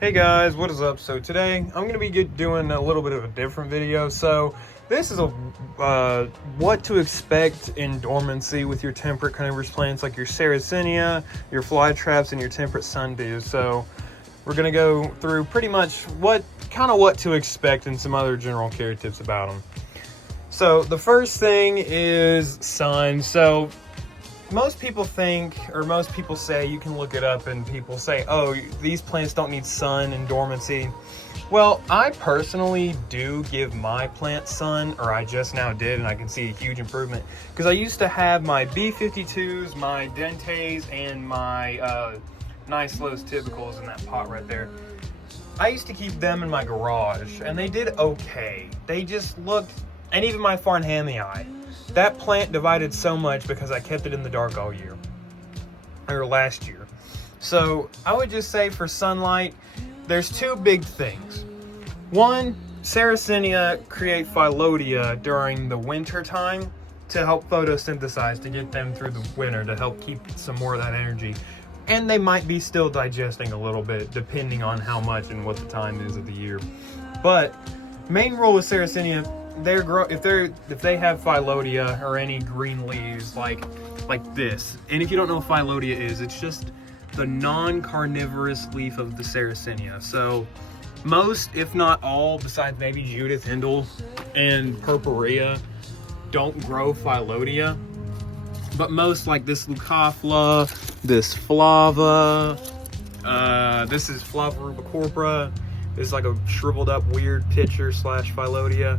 Hey guys, what is up? So today I'm going to be doing a little bit of a different video. So this is a what to expect in dormancy with your temperate carnivorous plants like your Sarracenia, your fly traps, and your temperate sundews. So we're going to go through pretty much what to expect and some other general care tips about them. So the first thing is sun. So most people think, or most people say, you can look it up and people say, oh, these plants don't need sun and dormancy. Well, I personally do give my plants sun, or I just now did, and I can see a huge improvement. Because I used to have my B52s, my dentes, and my nice Lowe's typicals in that pot right there. I used to keep them in my garage, and they did okay. They just looked, and even my Farnhamii. That plant divided so much because I kept it in the dark all year, or last year. So I would just say for sunlight, there's two big things. One, Sarracenia create phyllodia during the winter time to help photosynthesize, to get them through the winter, to help keep some more of that energy. And they might be still digesting a little bit, depending on how much and what the time is of the year. But main rule with Sarracenia, if they have phyllodia or any green leaves like this, and if you don't know what phyllodia is, it's just the non-carnivorous leaf of the Sarracenia. So most, if not all, besides maybe Judith Hindle and Purpurea, don't grow phyllodia. But most, like this Leucophila, this Flava, this is Flava rubicorpora, this is like a shriveled up weird pitcher / phyllodia.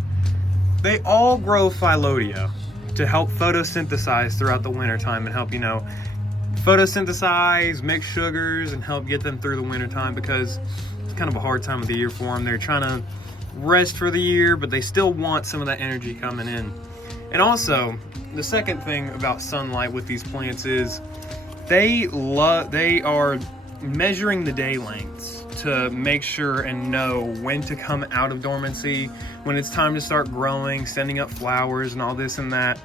They all grow phyllodia to help photosynthesize throughout the wintertime and help, photosynthesize, mix sugars, and help get them through the wintertime, because it's kind of a hard time of the year for them. They're trying to rest for the year, but they still want some of that energy coming in. And also, the second thing about sunlight with these plants is they are measuring the day lengths to make sure and know when to come out of dormancy, when it's time to start growing, sending up flowers and all this and that.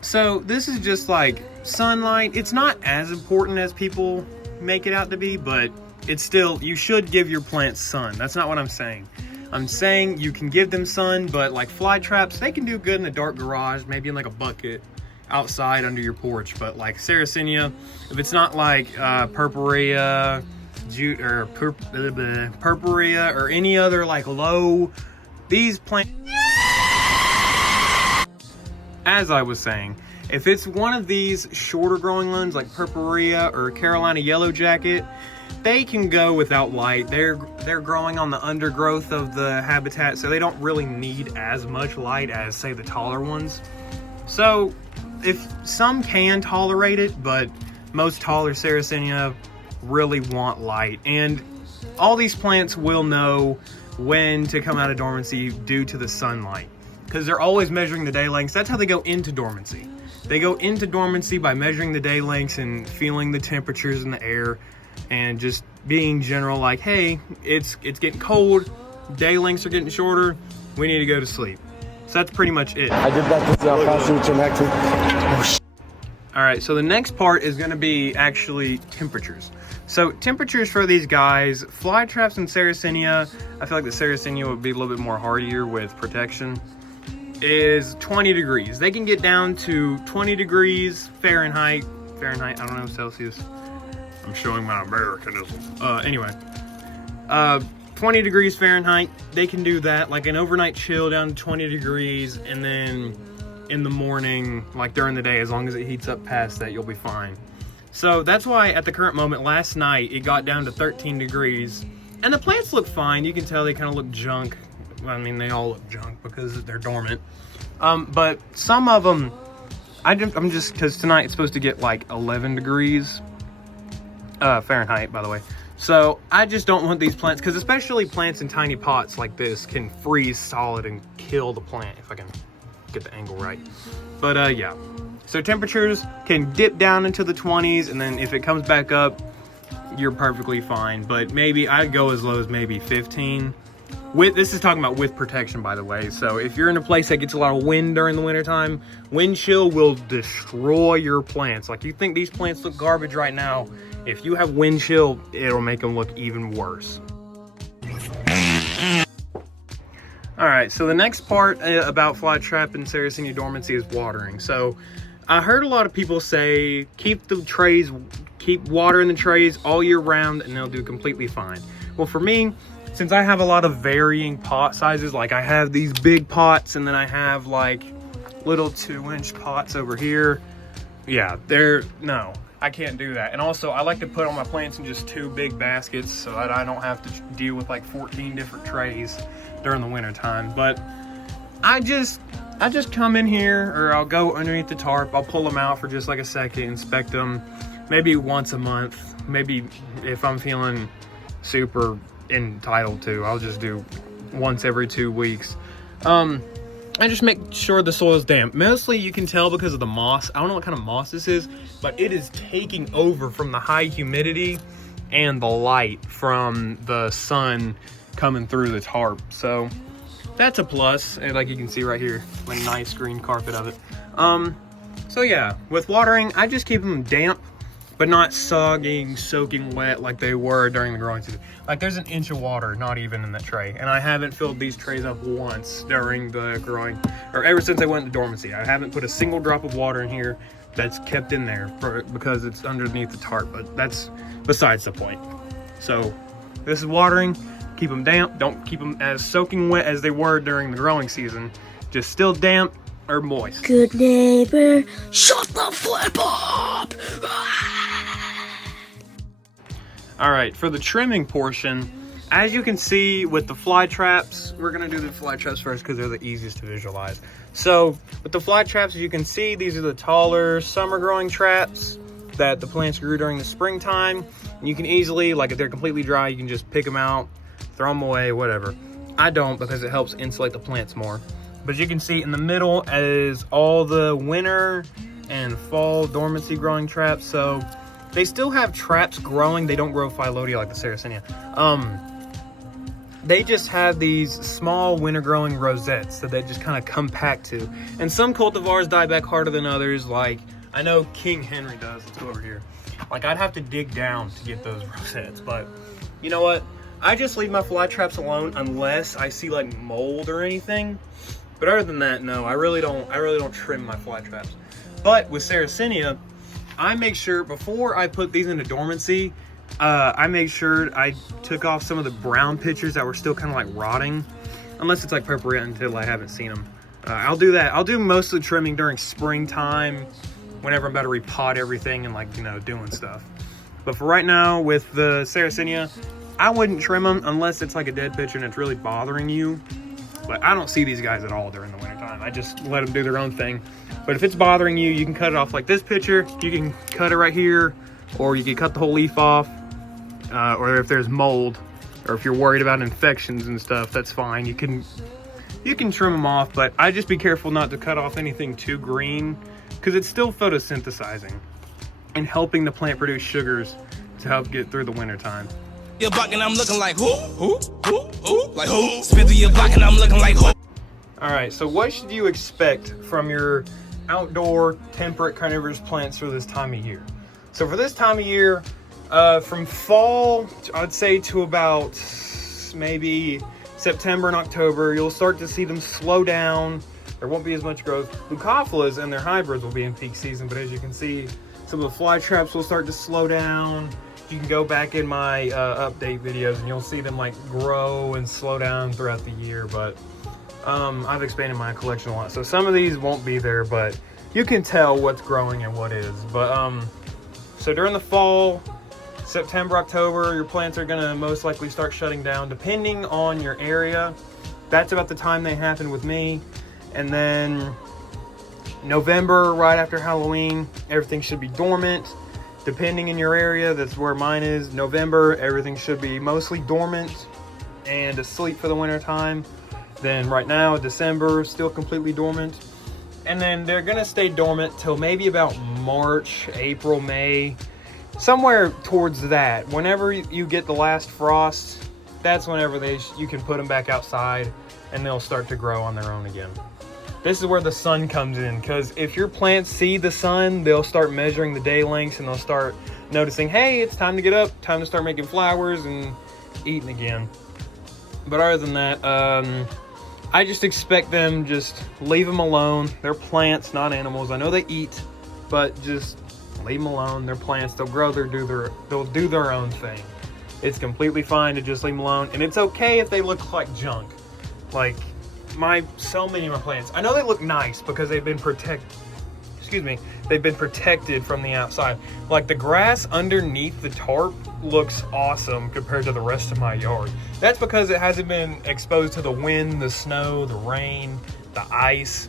So this is just like sunlight. It's not as important as people make it out to be, but it's still, you should give your plants sun. That's not what I'm saying. I'm saying you can give them sun, but like fly traps, they can do good in a dark garage, maybe in like a bucket outside under your porch. But like Sarracenia, if it's not like Purpurea, Purpurea, or any other like low, these plants, as I was saying, if it's one of these shorter growing ones like Purpurea or Carolina Yellow Jacket, they can go without light. They're growing on the undergrowth of the habitat, so they don't really need as much light as, say, the taller ones. So if some can tolerate it, but most taller Sarracenia really want light. And all these plants will know when to come out of dormancy due to the sunlight, because they're always measuring the day lengths. That's how they go into dormancy. They go into dormancy by measuring the day lengths and feeling the temperatures in the air, and just being general like, hey, it's getting cold, day lengths are getting shorter, we need to go to sleep. So that's pretty much it. I did that to All right, so the next part is going to be actually temperatures. So temperatures for these guys, fly traps and Sarracenia, I feel like the Sarracenia would be a little bit more hardier with protection, is 20 degrees. They can get down to 20 degrees Fahrenheit, I don't know, Celsius. I'm showing my Americanism. Anyway, 20 degrees Fahrenheit, they can do that, like an overnight chill down to 20 degrees, and then in the morning, like during the day, as long as it heats up past that, you'll be fine. So that's why at the current moment, last night, it got down to 13 degrees, and the plants look fine. You can tell they kind of look junk. I mean, they all look junk because they're dormant. But some of them, I'm just, because tonight it's supposed to get like 11 degrees Fahrenheit, by the way. So I just don't want these plants, because especially plants in tiny pots like this can freeze solid and kill the plant, if I can get the angle right. But yeah, so temperatures can dip down into the 20s, and then if it comes back up, you're perfectly fine. But maybe I'd go as low as maybe 15. This is talking about with protection, by the way. So if you're in a place that gets a lot of wind during the wintertime, wind chill will destroy your plants. Like, you think these plants look garbage right now, If you have wind chill, it'll make them look even worse. All right, so the next part about fly trap and Sarracenia dormancy is watering. So I heard a lot of people say, keep water in the trays all year round and they'll do completely fine. Well, for me, since I have a lot of varying pot sizes, like I have these big pots and then I have like little 2-inch pots over here. Yeah, no, I can't do that. And also I like to put all my plants in just 2 big baskets so that I don't have to deal with like 14 different trays during the winter time. But I just come in here, or I'll go underneath the tarp, I'll pull them out for just like a second, inspect them maybe once a month. Maybe if I'm feeling super entitled to, I'll just do once every 2 weeks. I just make sure the soil's damp. Mostly you can tell because of the moss. I don't know what kind of moss this is, but it is taking over from the high humidity and the light from the sun coming through the tarp. So that's a plus. And like you can see right here, like nice green carpet of it. So yeah, with watering, I just keep them damp, but not soaking wet like they were during the growing season. Like there's an inch of water, not even in the tray. And I haven't filled these trays up once during the growing, or ever since I went into dormancy. I haven't put a single drop of water in here that's kept in there because it's underneath the tarp, but that's besides the point. So this is watering, keep them damp. Don't keep them as soaking wet as they were during the growing season. Just still damp or moist. Good neighbor, shut the flip up! All right, for the trimming portion, as you can see with the fly traps, we're gonna do the fly traps first because they're the easiest to visualize. So with the fly traps, as you can see, these are the taller summer growing traps that the plants grew during the springtime. And you can easily, like if they're completely dry, you can just pick them out, throw them away, whatever. I don't, because it helps insulate the plants more. But as you can see in the middle is all the winter and fall dormancy growing traps. So they still have traps growing. They don't grow phyllodia like the Sarracenia. They just have these small winter growing rosettes that they just kind of compact to. And some cultivars die back harder than others. Like I know King Henry does. Let's go over here. Like I'd have to dig down to get those rosettes, but you know what? I just leave my fly traps alone unless I see like mold or anything. But other than that, no, I really don't trim my fly traps. But with Sarracenia, I make sure before I put these into dormancy, I make sure I took off some of the brown pitchers that were still kind of like rotting, unless it's like purple until I haven't seen them. I'll do that. I'll do most of the trimming during springtime, whenever I'm about to repot everything and like, you know, doing stuff. But for right now with the Sarracenia, I wouldn't trim them unless it's like a dead pitcher and it's really bothering you. But I don't see these guys at all during the wintertime. I just let them do their own thing. But if it's bothering you, you can cut it off like this pitcher. You can cut it right here, or you can cut the whole leaf off. Or if there's mold, or if you're worried about infections and stuff, that's fine. You can trim them off, but I just be careful not to cut off anything too green, because it's still photosynthesizing and helping the plant produce sugars to help get through the wintertime. Your block and I'm looking like who? Like who? Spin through your block and I'm looking like who? All right, so what should you expect from your outdoor temperate carnivorous plants for this time of year? So for this time of year, from fall, I'd say to about maybe September and October, you'll start to see them slow down. There won't be as much growth. Leucophilas and their hybrids will be in peak season, but as you can see, some of the fly traps will start to slow down. You can go back in my update videos and you'll see them like grow and slow down throughout the year, but I've expanded my collection a lot. So some of these won't be there, but you can tell what's growing and what is. But so during the fall, September, October, your plants are gonna most likely start shutting down depending on your area. That's about the time they happen with me. And then November, right after Halloween, everything should be dormant. Depending in your area, that's where mine is. November, everything should be mostly dormant and asleep for the winter time. Then right now, December, still completely dormant. And then they're gonna stay dormant till maybe about March, April, May, somewhere towards that. Whenever you get the last frost, that's whenever you can put them back outside and they'll start to grow on their own again. This is where the sun comes in, because if your plants see the sun, they'll start measuring the day lengths and they'll start noticing, hey, it's time to get up, time to start making flowers and eating again. But other than that, I just expect them, just leave them alone. They're plants, not animals. I know they eat, but just leave them alone. They're plants. They'll grow. They'll do their own thing. It's completely fine to just leave them alone, and it's okay if they look like junk. Like so many of my plants, I know they look nice because they've been protected from the outside. Like the grass underneath the tarp looks awesome compared to the rest of my yard. That's because it hasn't been exposed to the wind, the snow, the rain, the ice.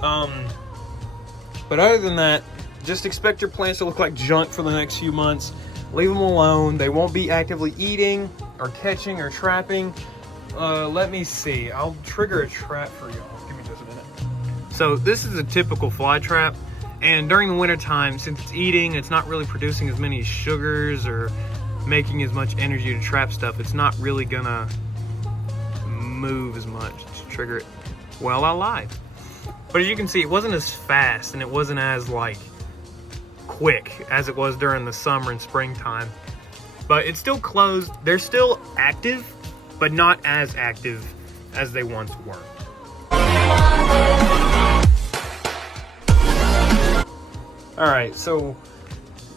But other than that, just expect your plants to look like junk for the next few months. Leave them alone. They won't be actively eating or catching or trapping. Let me see. I'll trigger a trap for y'all. Give me just a minute. So this is a typical fly trap. And during the winter time, since it's eating, it's not really producing as many sugars or making as much energy to trap stuff. It's not really gonna move as much to trigger it. Well, I lied. But as you can see, it wasn't as fast and it wasn't as quick as it was during the summer and springtime. But it's still closed. They're still active, but not as active as they once were. Alright, so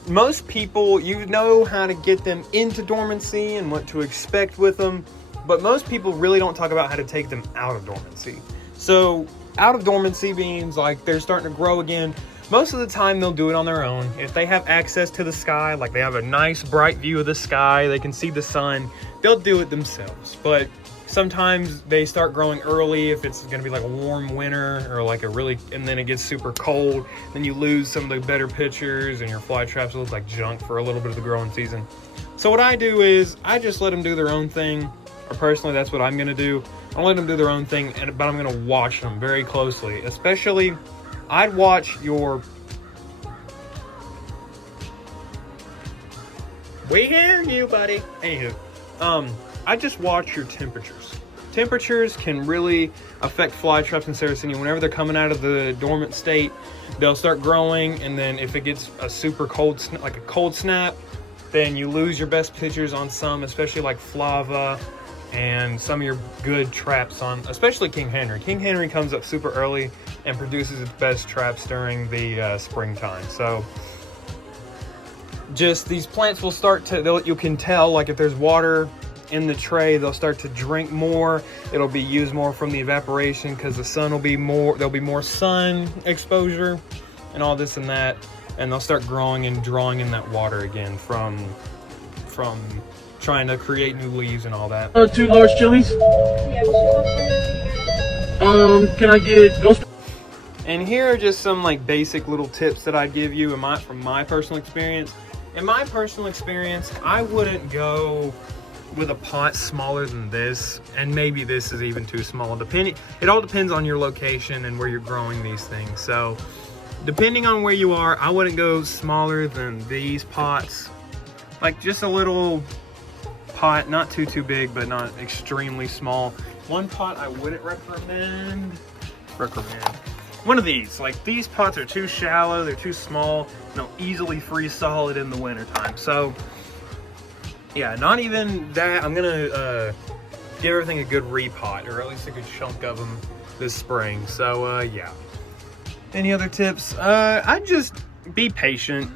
most people, you know how to get them into dormancy and what to expect with them, but most people really don't talk about how to take them out of dormancy. So out of dormancy means they're starting to grow again. Most of the time they'll do it on their own. If they have access to the sky, like they have a nice bright view of the sky, they can see the sun, they'll do it themselves. But sometimes they start growing early if it's gonna be a warm winter or and then it gets super cold, then you lose some of the better pictures and your fly traps look like junk for a little bit of the growing season. So what I do is I just let them do their own thing, or personally that's what I'm gonna do. I'll let them do their own thing, but I'm gonna watch them very closely. Especially, I'd watch your... We hear you, buddy. Anywho, I just watch your temperatures. Temperatures can really affect fly traps in Sarracenia. Whenever they're coming out of the dormant state, they'll start growing, and then if it gets a super cold, like a cold snap, then you lose your best pictures on some, especially like Flava and some of your good traps on, especially King Henry. King Henry comes up super early and produces its best traps during the springtime. So just these plants will start to, you can tell if there's water in the tray, they'll start to drink more. It'll be used more from the evaporation because the sun will be more, there'll be more sun exposure and all this and that, and they'll start growing and drawing in that water again from trying to create new leaves and all that. 2 large chilies. Can I get ghost? And here are just some basic little tips that I'd give you from my personal experience. In my personal experience, I wouldn't go with a pot smaller than this, and maybe this is even too small. It all depends on your location and where you're growing these things. So depending on where you are, I wouldn't go smaller than these pots. Just a little pot, not too big, but not extremely small. One pot I wouldn't recommend. One of these. These pots are too shallow, they're too small, and they'll easily freeze solid in the wintertime. So yeah, not even that. I'm gonna give everything a good repot, or at least a good chunk of them this spring. So yeah. Any other tips? I'd just be patient.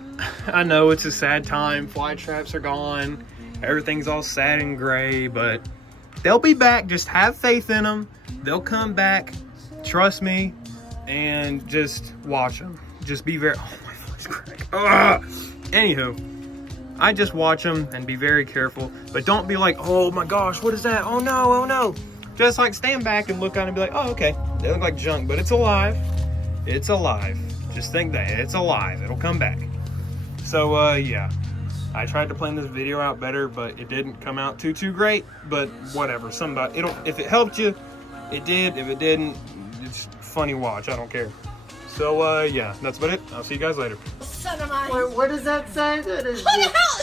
I know it's a sad time. Fly traps are gone. Everything's all sad and gray, but they'll be back. Just have faith in them. They'll come back. Trust me. And just watch them. Just be very... Oh, my voice cracked. Anywho, I just watch them and be very careful. But don't be like, oh my gosh, what is that? Oh no, oh no. Just stand back and look at it and be like, oh, okay. They look like junk, but it's alive. It's alive. Just think that. It's alive. It'll come back. So, yeah. I tried to plan this video out better, but it didn't come out too great. But whatever. If it helped you, it did. If it didn't, it's funny watch. I don't care. So, yeah. That's about it. I'll see you guys later. Son of mine. What does that say? That is What the hell?